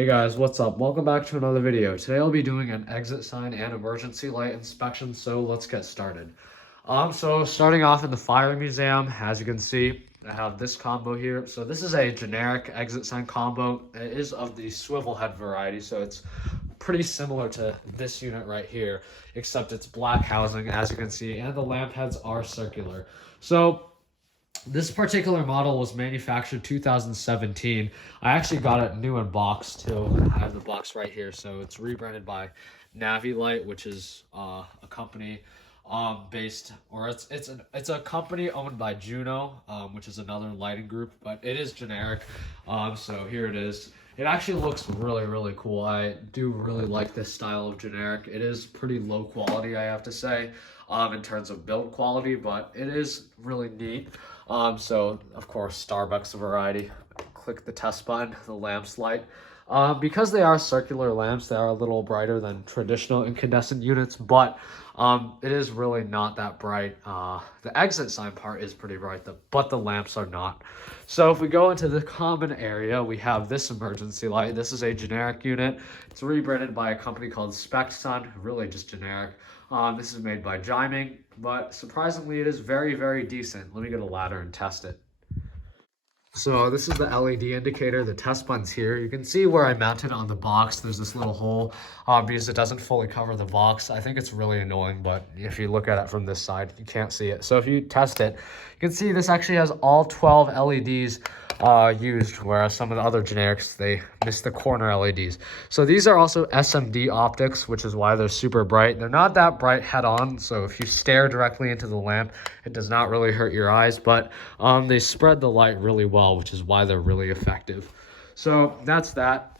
Hey guys, what's up? Welcome back to another video. Today I'll be doing an exit sign and emergency light inspection, so let's get started. So starting off in the fire museum, as you can see, I have this combo here. So this is a generic exit sign combo. It is of the swivel head variety, so it's pretty similar to this unit right here, except it's black housing, as you can see, and the lamp heads are circular. So this particular model was manufactured 2017. I actually got it new in box too. I have the box right here. So it's rebranded by Navilight, which is a company based, or it's a company owned by Juno, which is another lighting group, but it is generic. So here it is. It actually looks really cool. I do really like this style of generic. It is pretty low quality, I have to say, in terms of build quality, but it is really neat. So of course, Starbucks variety. Click the test button, the lamps light. Because they are circular lamps, they are a little brighter than traditional incandescent units, but it is really not that bright. The exit sign part is pretty bright, but the lamps are not. So if we go into the common area, we have this emergency light. This is a generic unit. It's rebranded by a company called SpecSun, really just generic. This is made by Jiming, but surprisingly, it is very decent. Let me get a ladder and test it. So this is the LED indicator, the test button's here. You can see where I mounted on the box. There's this little hole because it doesn't fully cover the box. I think it's really annoying, but if you look at it from this side, you can't see it. So if you test it, you can see this actually has all 12 LEDs used, whereas some of the other generics, they miss the corner LEDs. So these are also SMD optics, which is why they're super bright. They're not that bright head on, so if you stare directly into the lamp, it does not really hurt your eyes, but they spread the light really well, which is why they're really effective. So that's that.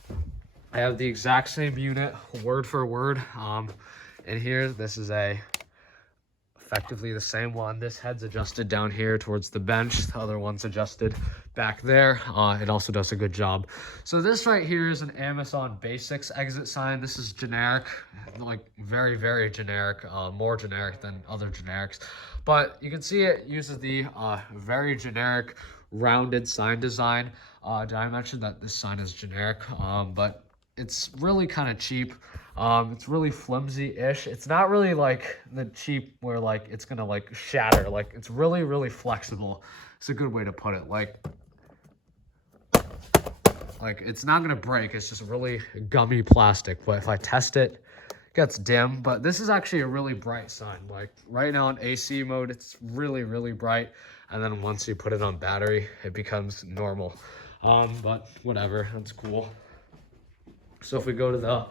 I have the exact same unit, word for word. And here, this is effectively the same one. This head's adjusted down here towards the bench. The other one's adjusted back there. It also does a good job. So this right here is an Amazon Basics exit sign. This is generic, like very generic, more generic than other generics. But you can see it uses the very generic rounded sign design. Did I mention that this sign is generic? But it's really kind of cheap. It's really flimsy-ish. It's not really like the cheap where like it's gonna like shatter. Like it's really flexible. It's a good way to put it. Like it's not gonna break. It's just really gummy plastic. But if I test it, it gets dim. But this is actually a really bright sign. Like right now in AC mode, it's really bright. And then once you put it on battery, it becomes normal. But whatever, that's cool. So if we go to the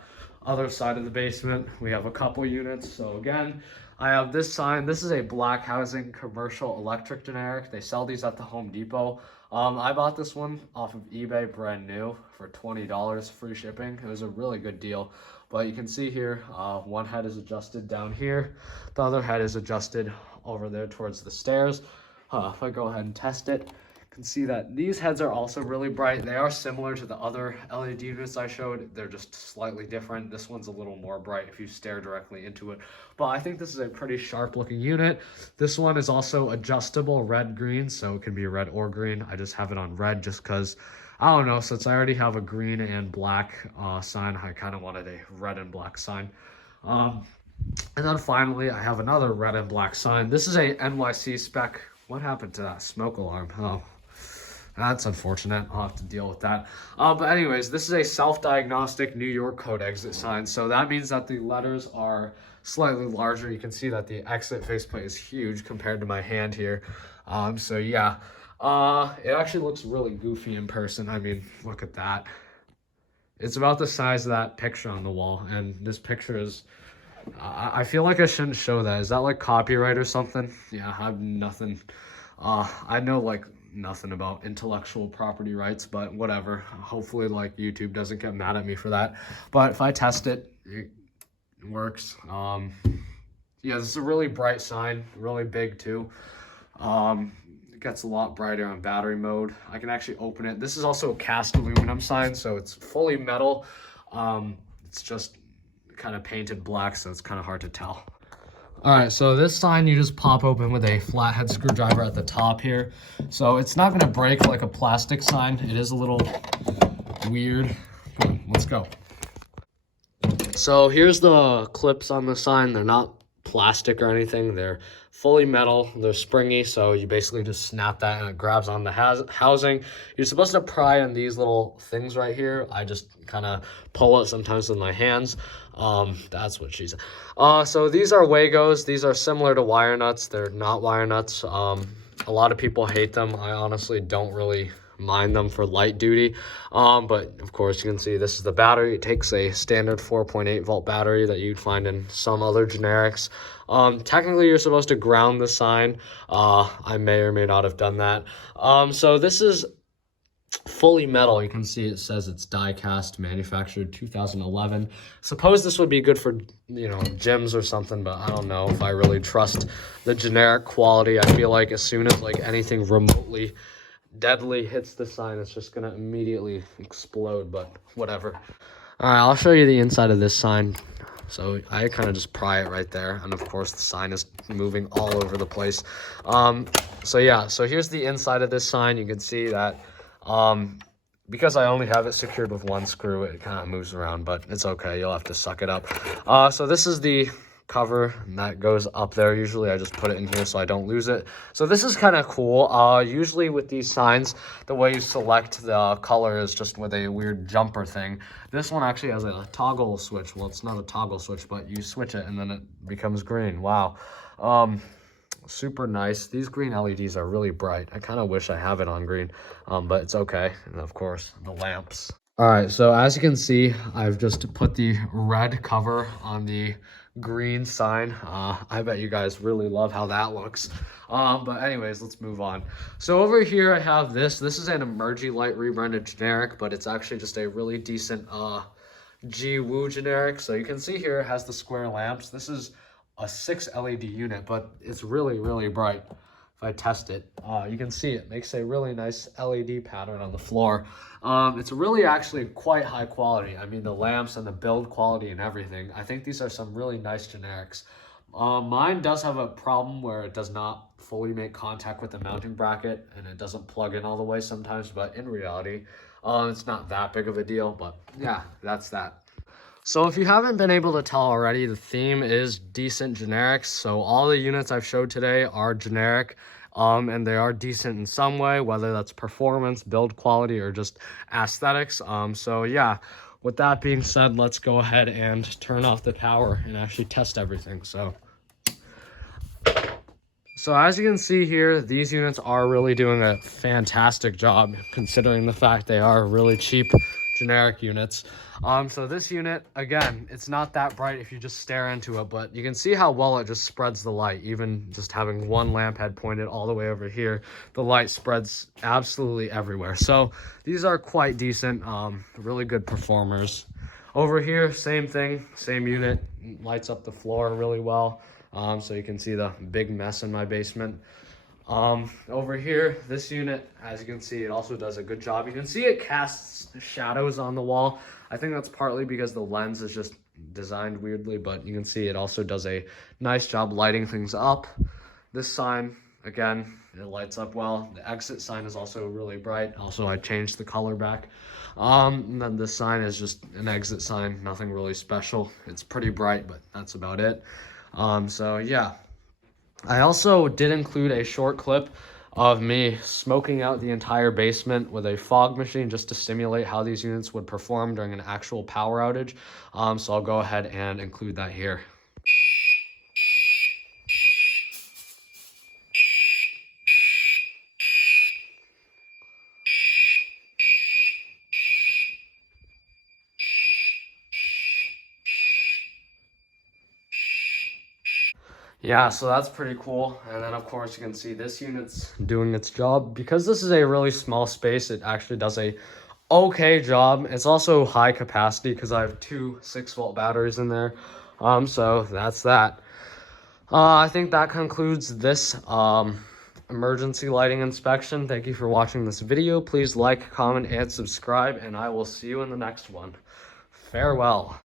other side of the basement, we have a couple units. So again, I have this sign. This is a black housing commercial electric generic. They sell these at the Home Depot. I bought this one off of eBay brand new for $20 free shipping. It was a really good deal. But you can see here, one head is adjusted down here. The other head is adjusted over there towards the stairs. If I go ahead and test it, can see that these heads are also really bright. They are similar to the other LED units I showed. They're just slightly different. This one's a little more bright if you stare directly into it. But I think this is a pretty sharp looking unit. This one is also adjustable red-green, so it can be red or green. I just have it on red just because, I don't know, since I already have a green and black sign, I kind of wanted a red and black sign. And then finally, I have another red and black sign. This is a NYC spec. What happened to that smoke alarm? Oh. That's unfortunate. I'll have to deal with that. But anyways, this is a self-diagnostic New York code exit sign. So that means that the letters are slightly larger. You can see that the exit faceplate is huge compared to my hand here. So yeah, it actually looks really goofy in person. I mean, look at that. It's about the size of that picture on the wall. And this picture is, I feel like I shouldn't show that. Is that like copyright or something? Yeah, I have nothing. I know like nothing about intellectual property rights, but whatever. Hopefully like YouTube doesn't get mad at me for that. But if I test it, it works. Yeah, this is a really bright sign, really big too. It gets a lot brighter on battery mode. I can actually open it. This is also a cast aluminum sign, so it's fully metal. It's just kind of painted black, so it's kind of hard to tell. All right, so this sign you just pop open with a flathead screwdriver at the top here. So it's not gonna break like a plastic sign. It is a little weird Come on, let's go. So here's the clips on the sign. They're not plastic or anything. They're fully metal. They're springy, so you basically just snap that and it grabs on the housing. You're supposed to pry on these little things right here. I just kind of pull it sometimes with my hands. That's what she said. So these are Wagos. These are similar to wire nuts. They're not wire nuts. A lot of people hate them. I honestly don't really mind them for light duty, but of course you can see this is the battery. It takes a standard 4.8 volt battery that you'd find in some other generics. Technically you're supposed to ground the sign. I may or may not have done that. So this is fully metal. You can see it says it's die cast, manufactured 2011. Suppose this would be good for, you know, gyms or something, but I don't know if I really trust the generic quality. I feel like as soon as like anything remotely deadly hits the sign, it's just gonna immediately explode, but whatever. All right, I'll show you the inside of this sign. So I kind of just pry it right there, and of course the sign is moving all over the place. So yeah, so here's the inside of this sign. You can see that because I only have it secured with one screw, it kind of moves around, but it's okay, you'll have to suck it up. So this is the cover, and that goes up there. Usually I just put it in here so I don't lose it. So this is kind of cool. Usually with these signs, the way you select the color is just with a weird jumper thing. This one actually has a toggle switch. Well, it's not a toggle switch, but you switch it and then it becomes green. Wow. Super nice. These green LEDs are really bright. I kind of wish I have it on green, but it's okay. And of course the lamps. All right, so as you can see, I've just put the red cover on the green sign. I bet you guys really love how that looks. But anyways, let's move on. So over here I have this. This is an Emergilite rebranded generic, but it's actually just a really decent GWOO generic. So you can see here it has the square lamps. This is a 6 LED unit, but it's really, really bright. If I test it, you can see it makes a really nice LED pattern on the floor. It's really actually quite high quality. I mean, the lamps and the build quality and everything. I think these are some really nice generics. Mine does have a problem where it does not fully make contact with the mounting bracket and it doesn't plug in all the way sometimes, but in reality, it's not that big of a deal. But yeah, that's that. So if you haven't been able to tell already, the theme is decent generics. So all the units I've showed today are generic, and they are decent in some way, whether that's performance, build quality, or just aesthetics. So yeah, with that being said, let's go ahead and turn off the power and actually test everything. So as you can see here, these units are really doing a fantastic job considering the fact they are really cheap generic units. So this unit, again, it's not that bright if you just stare into it, but you can see how well it just spreads the light. Even just having one lamp head pointed all the way over here, the light spreads absolutely everywhere. So these are quite decent, really good performers. Over here, same thing, same unit, lights up the floor really well. So you can see the big mess in my basement. Over here, this unit, as you can see, it also does a good job. You can see it casts shadows on the wall. I think that's partly because the lens is just designed weirdly, but you can see it also does a nice job lighting things up. This sign, again, it lights up well. The exit sign is also really bright. Also, I changed the color back. And then this sign is just an exit sign, nothing really special. It's pretty bright, but that's about it. So yeah. I also did include a short clip of me smoking out the entire basement with a fog machine just to simulate how these units would perform during an actual power outage. So I'll go ahead and include that here. Yeah, so that's pretty cool. And then of course you can see this unit's doing its job. Because this is a really small space, it actually does a okay job. It's also high capacity because I have two 6-volt batteries in there. So that's that. I think that concludes this emergency lighting inspection. Thank you for watching this video. Please like, comment, and subscribe, and I will see you in the next one. Farewell.